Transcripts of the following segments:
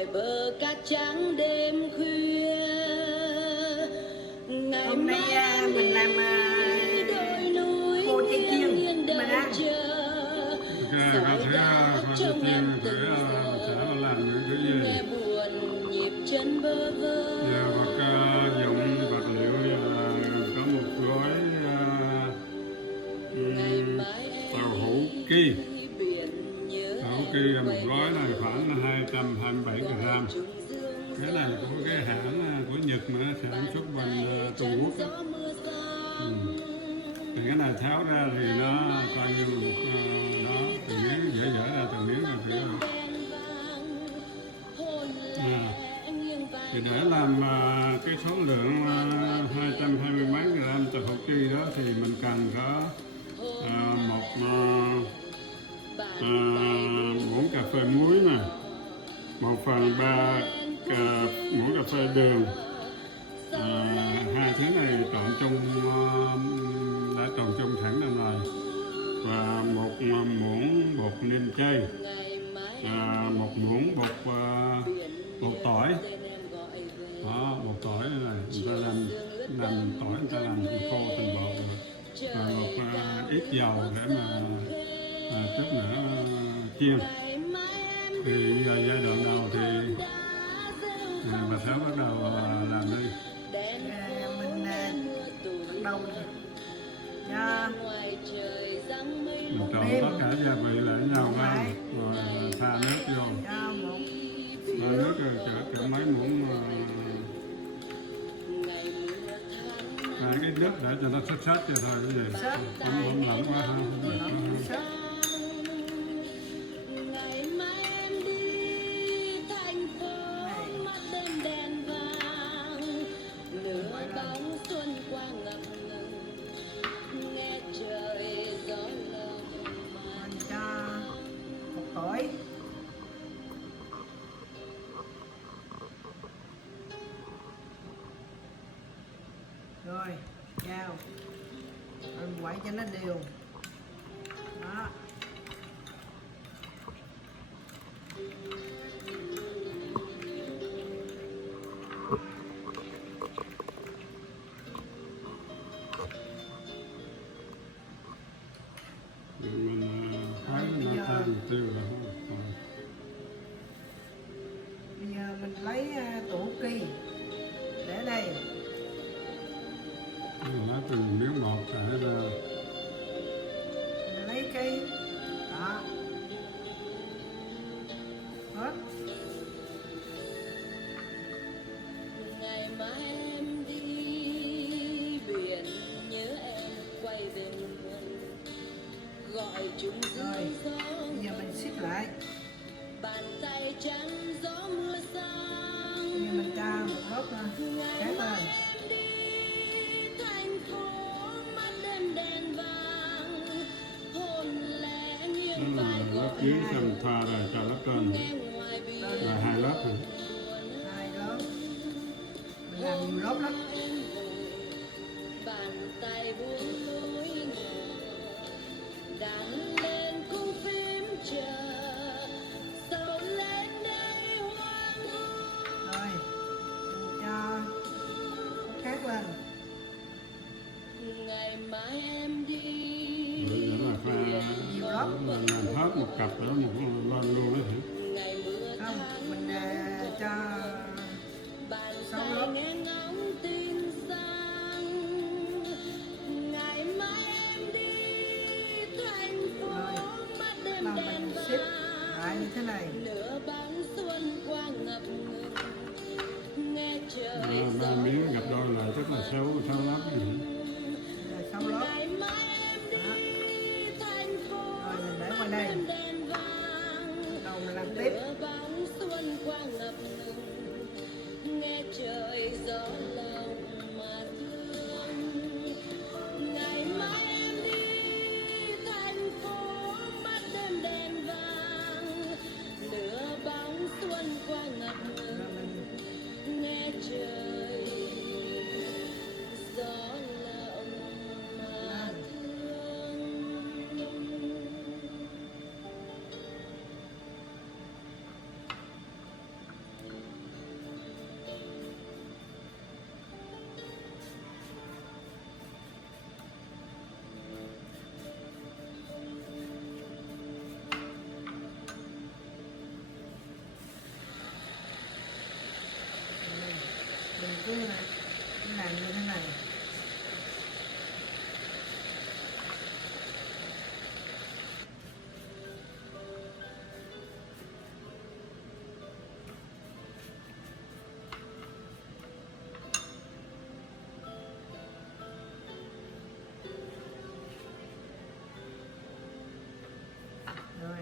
ngoài bờ cát trắng đêm khuya. Hôm nay mình làm khô chay chiên mà ăn. Có thể chiên để sẽ làm những cái gì. Nghe buồn nhịp chân bơ vơ. Và dùng vật liệu có một gói tàu hũ ki. Tàu hũ ki là một gói này khoảng 227 gram. Cái này của cái hãng của Nhật mà nó sản xuất bằng Trung Quốc. Thì cái này tháo ra thì nó coi như một đó, từ miếng dễ ra từ miếng là từ thì để làm cái số lượng 220 mấy gram tàu hũ ki đó thì mình cần có một muỗng cà phê muối nè, 1/3 muỗng cà phê đường. Hai thứ này trộn chung đã trộn chung sẵn ra rồi, và một muỗng bột nêm chay, một muỗng bột tỏi. Đó, bột tỏi này người ta làm tỏi, người ta làm khô thành bột rồi. Và một ít dầu để mà chút nữa chiên. Thì giờ giai đoạn đầu thì bà Sáu bắt đầu làm đi. Mình bắt đầu Mình trộn tất cả gia vị lại với nhau vào, rồi pha nước vô. Pha nước cỡ mấy muỗng, pha ít nước để cho nó sát cho thôi, cái gì không lẫn quá, không mệt quá. Rồi, dao rồi quậy cho nó đều đó. Mình thấy nó tan tiêu rồi. Bây giờ mình lấy tủ ki để đây. Nó từ miếng bột chảy ra. Mình lấy cái đó hết. Ngày mai em đi biển nhớ em quay về nguồn gọi chúng Rồi gió. bây giờ mình xếp lại. Bàn tay trắng gió mưa sang. Bây giờ mình cho một lớp khác lên. Lớp dưới xong thoa rồi cho lớp trên, rồi 2 lớp rồi. 2 lớp. Mình làm nhiều lớp lắm. Bàn tay buông lối đàn lên khung phim chờ sầu lên đây hoang vu. Rồi mình cho khác lên. Ngày mai em đi. Rồi là pha làm hết một cặp đó, một lon luôn đó hả? Không, mình cho 6 lớp. Rồi mình xếp lại như thế này. Ba miếng gặp đôi lại tức là 6 lớp này. 6 lớp. Đó. Rồi mình để qua đây. Đầu mình làm tiếp. Nghe trời gió lòng mà thương. Ngày mai em đi thành phố mắt đêm đèn vàng, nửa bóng xuân qua ngập ngừng. Nghe trời gió lòng. cứ làm như thế này. Rồi.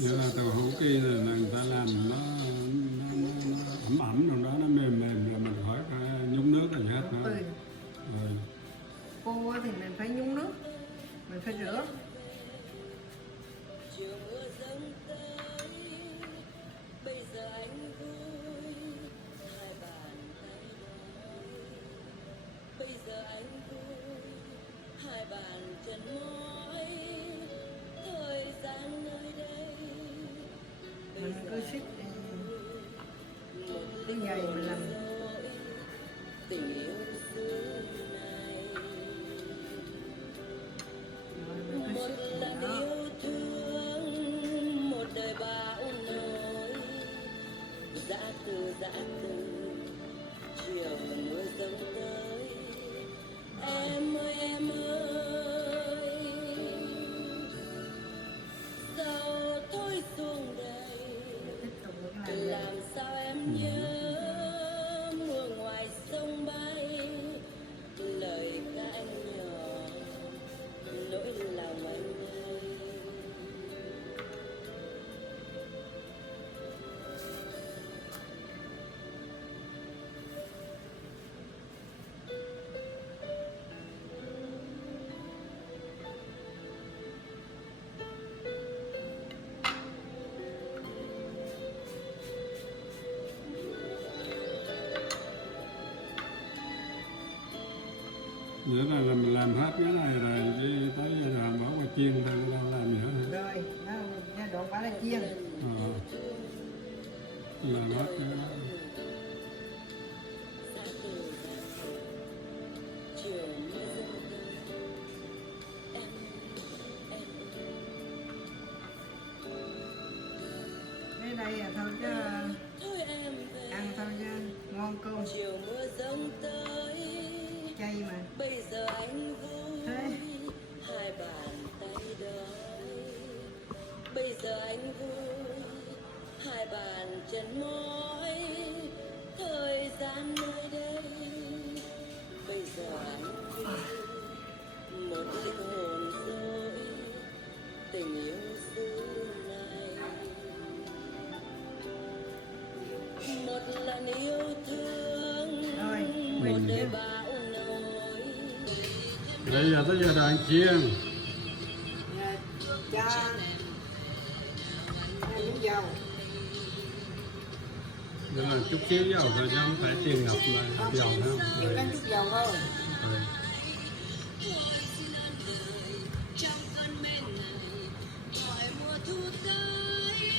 Nghĩa là tàu hũ kia là người ta làm nó ẩm ẩm rồi đó, nó mềm mềm rồi mình khỏi nhúng nước là gì hết nữa. Rồi. Khô thì mình phải nhúng nước, mình phải rửa. chiều mưa dâng tới bây giờ anh vui hai bàn tay đói bây giờ anh vui hai bàn chân mỏi thời gian nơi đây Mình cứ xích cái giày mình làm. tình yêu xưa này Rồi mình cứ một xích lần đó. yêu thương một đời bão nổi dã từ chiều mưa dâng tới em ơi sao thôi xuống đây Tiếp tục mình cứ làm làm sao em nhớ mưa ngoài sông bay lời ca anh nhỏ nỗi lòng anh ơi Nghĩa là mình làm hết cái này rồi chứ tới giai đoạn bỏ qua chiên thôi, đâu làm gì hết. rồi, nó giai đoạn bả là chiên. Làm hết cái đó. dã từ chiều mưa dâng tới em Cái đây là thôi chứ thôi em về ăn thôi chứ ngon cơm chiều mưa dâng tới chay mà. bây giờ anh vui Thế. hai bàn tay đói bây giờ anh vui hai bàn chân mỏi thời gian nơi đây bây giờ anh vui một linh hồn dối tình yêu xưa này một lần yêu thương Rồi, một mình đời chứ. bão nổi Bây giờ tới giai đoạn chiên. Cho miếng dầu. Đây là chút xíu dầu thôi chứ không phải chiên ngập mà dầu nữa. Chỉ có chút dầu thôi. Rồi. trong cơn mê này hỏi mùa thu tới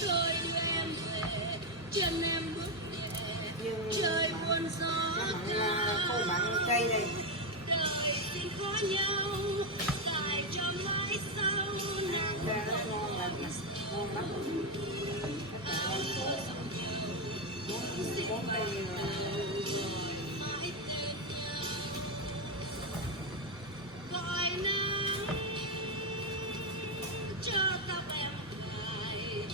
tôi đưa em về chân em bước nhẹ trời buồn gió Cái mặn là khô mặn cay đây. đời xin khó nhau dài cho mãi sau nàng Ra nó ngon lành nè, ngon lắm. Món đây là mãi tên nhau gọi nắng cho tóc em dài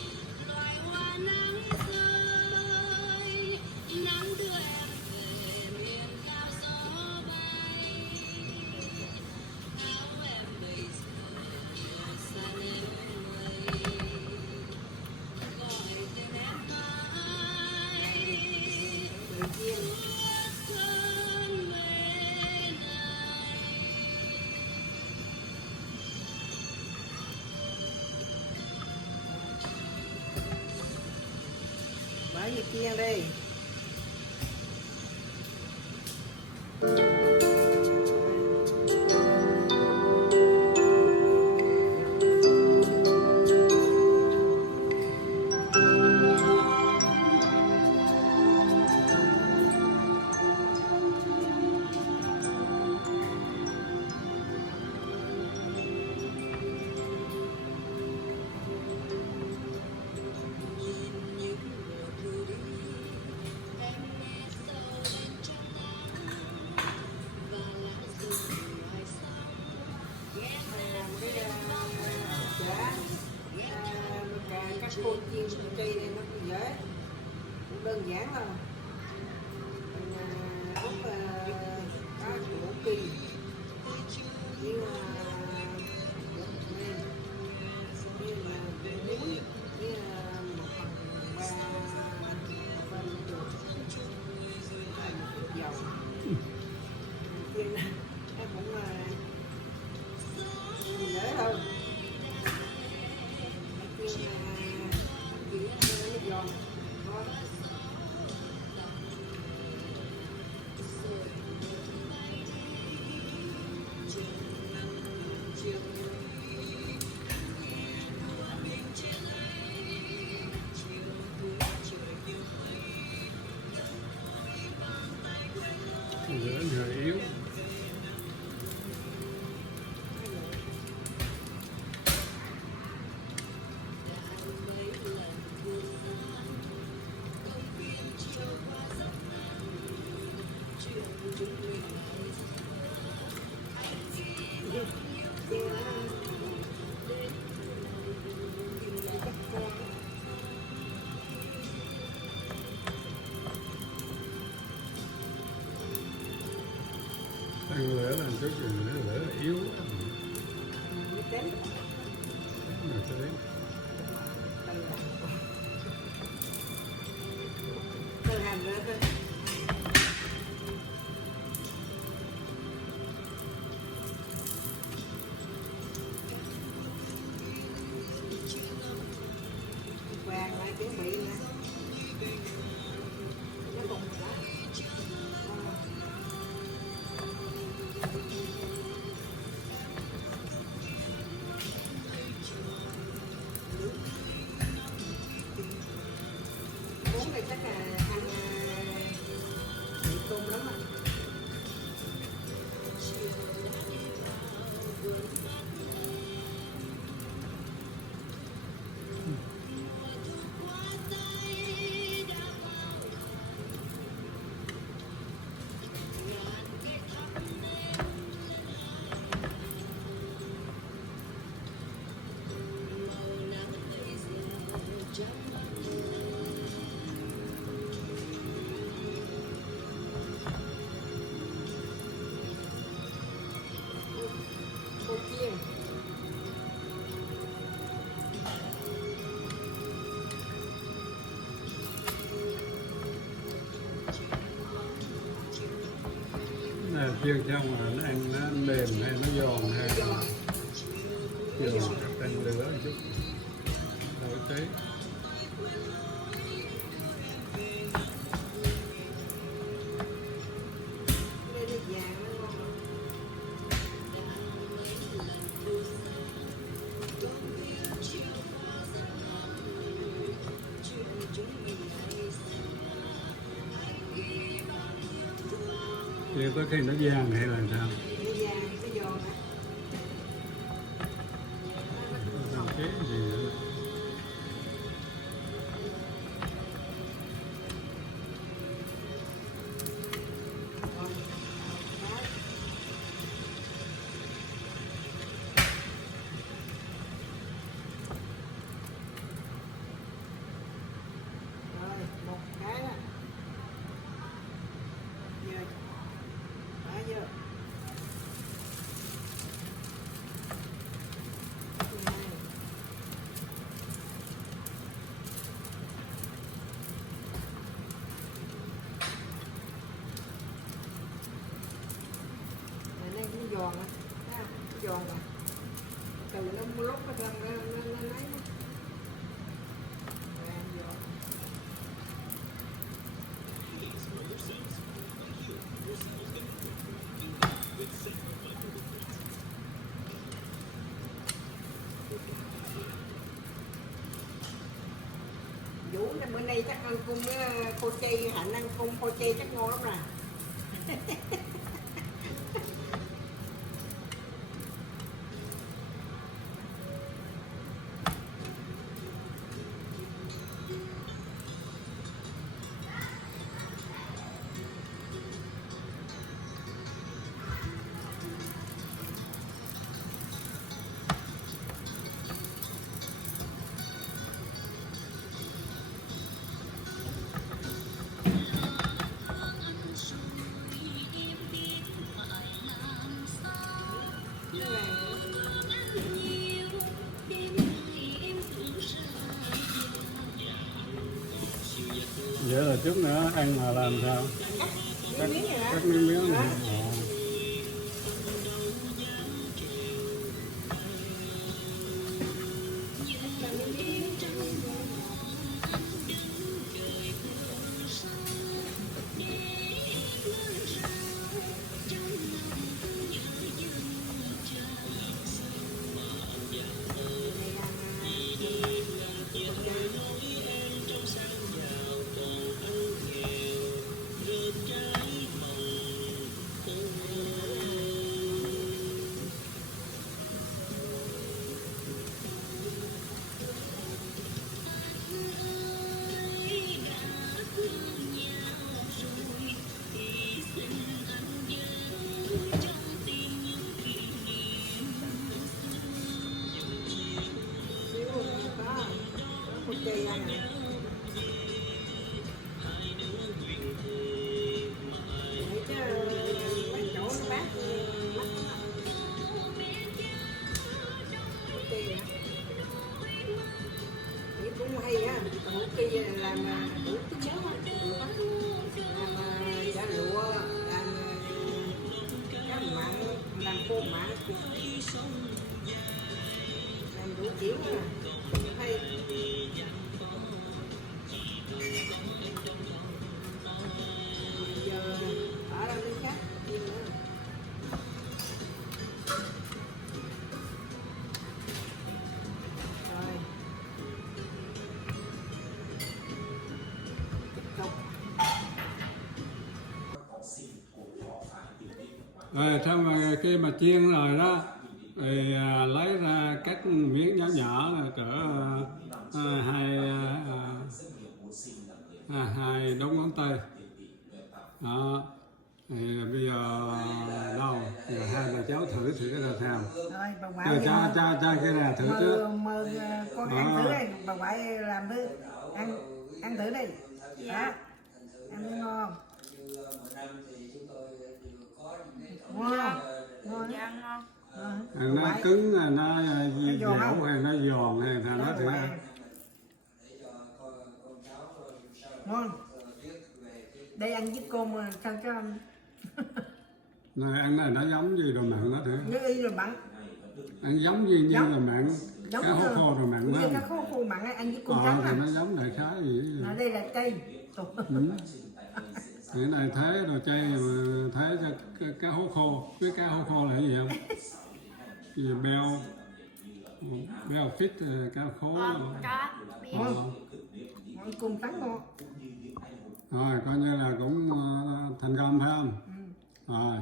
loài hoa nắng rơi nắng đưa em về miền cao gió bay áo em bây giờ xa em mây gọi tên em mãi người chiên. suốt cơn mê này. Bỏ gì chiên đi. Các cô chiên chay này nó cũng dễ, cũng đơn giản thôi. Ốc cá củ kỳ với muối với 1/3 dầu chiên nó cũng dễ thôi. Chiên nước giòn ngon. Lửa người yếu. Ăn lửa làm chút lửa yếu. Đến Rồi tới đấy. từ hành nữa thôi. Vàng lại chuẩn bị nè. Nó còn đó. Uống này chắc là ăn bị tôm lắm rồi. Cô chiên. Là chiên xong mà nó ăn nó mềm hay nó giòn hay Giòn. chiên ăn lửa một chút đổi thế. Đây nước vàng nó ngon lắm. Chiên tới khi nó vàng hay là sao? Nước vàng cái giòn á. Làm cái gì nữa? Rồi. Đó. Rồi, một cái đó. Giờ bỏ vô. Này. Này nó giòn á. Ha, nó giòn rồi. Từ nó lúc nó lấy nó. Rồi, giòn. Vũ này bữa nay chắc ăn cung với khô chay, Hạnh ăn cung khô chay chắc ngon lắm nè. chút nữa ăn là làm sao? Cái miếng này Cắt đó. miếng này. Cục chì ra nè. Vậy chứ mấy chỗ nó bán mắc lắm. Cục chì hả? Nghĩ cũng hay á. Cục chì làm đủ cái món á. Được á. Làm chả lụa, làm cá mặn, làm khô mặn, làm đủ kiểu á. Hay. Giờ ở đâu đi khác gì nữa. Rồi. Tiếp tục. Rồi xong rồi khi mà chiên rồi đó thì lấy ra các miếng nhỏ nhỏ là cỡ hai đốt ngón tay. Đó. Thì bây giờ đâu giờ hai bà cháu thử cái là sao? Rồi bà ngoại Cho cái này thử trước. mời con ăn thử đây, bà ngoại làm thử, ăn thử đi. Đó. Ăn thấy ngon. Ngon. Ngon. Dạ ngon. Nó cứng, nó dẻo hay nó giòn hay là nó thử. Ngon. Đây ăn với cơm mà sao cho ăn. Này ăn này nó giống gì đồ mặn đó thử. Như y rồi mặn. Ăn giống gì như Giống. đồ mặn. Giống Cá hố khô đồ mặn đó. như cá khô mặn ăn với cơm trắng Thì à. nó giống đại khái gì. Mà đây là chay. Ừ. Cái này thế rồi chay mà thế cho cá hố khô. Biết cá hố khô là cái gì không? Gì beo fish cá khô. Có biết. Ngon. Ngon cơm trắng ngon. Rồi coi như là cũng thành công phải không? Ừ. Rồi